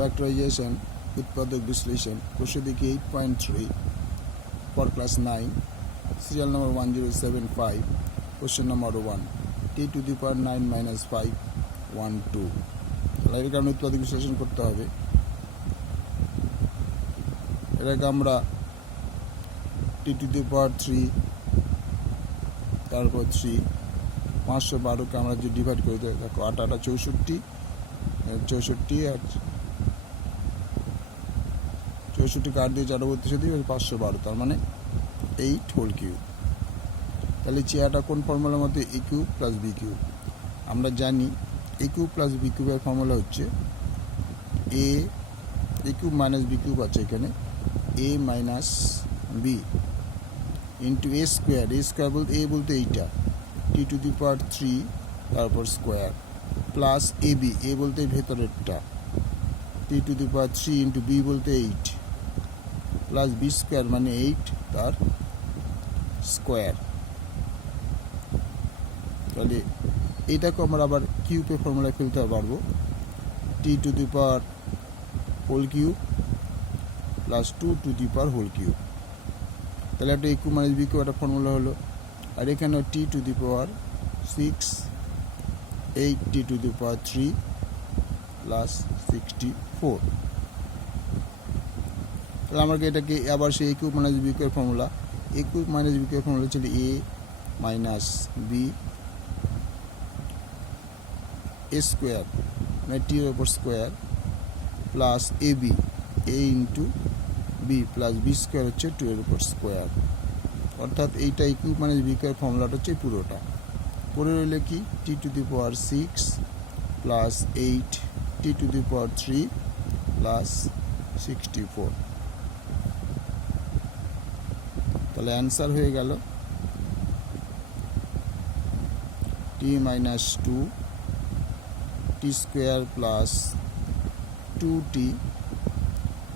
Factorisation উৎপাদক বিশ্লেষণ course দেখি 8.3 for class 9 serial number 1075 question number 1 t to the power 9 minus 5 1 2 এর কারণে উৎপাদক বিশ্লেষণ করতে হবে। এটাকে আমরা t to the power 3 তারপর 3 512কে আমরা যে ডিভাইড করে দেই দেখো 8 8 64 আর 64 কাট দিয়ে 4 32 দিয়ে 512 তার মানে 8 হোল কিউব। তাহলে চেয়ারটা কোন ফর্মুলার মধ্যে a cube plus b cube. আমরা জানি a কিউব প্লাস b কিউবের ফর্মুলা হচ্ছে a cube minus b cube আছে এখানে a minus b into a square বলতে a বলতে এইটা t টু দি পাওয়ার 3 তারপর স্কোয়ার প্লাস ab a বলতে ভেতরেরটা t to the power 3 into b বলতে 8 প্লাস b স্কোয়ার মানে 8 তার স্কোয়ার। তাহলে এটাকে আমরা আবার কিউবের ফর্মুলায় ফেলতে পারবো t to the power whole cube plus 2 to the power whole cube. তাহলে একটা a cube minus b cube একটা ফর্মুলা হলো। আর এখানে t to the power 6 8 t to the power 3 plus 64। তাহলে আমাকে এটাকে আবার সেই a কিউব মাইনাস b কিউবের formula a cube minus b কিউবের ফর্মুলা ছিল a মাইনাস b স্কোয়ার মানে টি এর উপর square plus ab a into b plus b square হচ্ছে 2 এর উপর স্কোয়ার। অর্থাৎ এইটা a কিউব মাইনাস b কিউবের ফর্মুলাটা হচ্ছে পুরোটা। পরে রইলে কি t to the power 6 plus 8 t to the power 3 plus 64। তাহলে অ্যান্সার হয়ে গেল t minus 2 t square plus 2t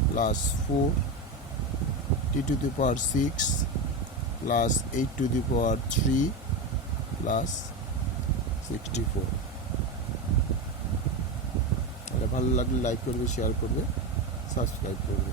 plus 4 t to the power 6 plus 8 two the power 3 plus 64। তাহলে ভালো লাগলে লাইক করবে, শেয়ার করবে, সাবস্ক্রাইব করবে।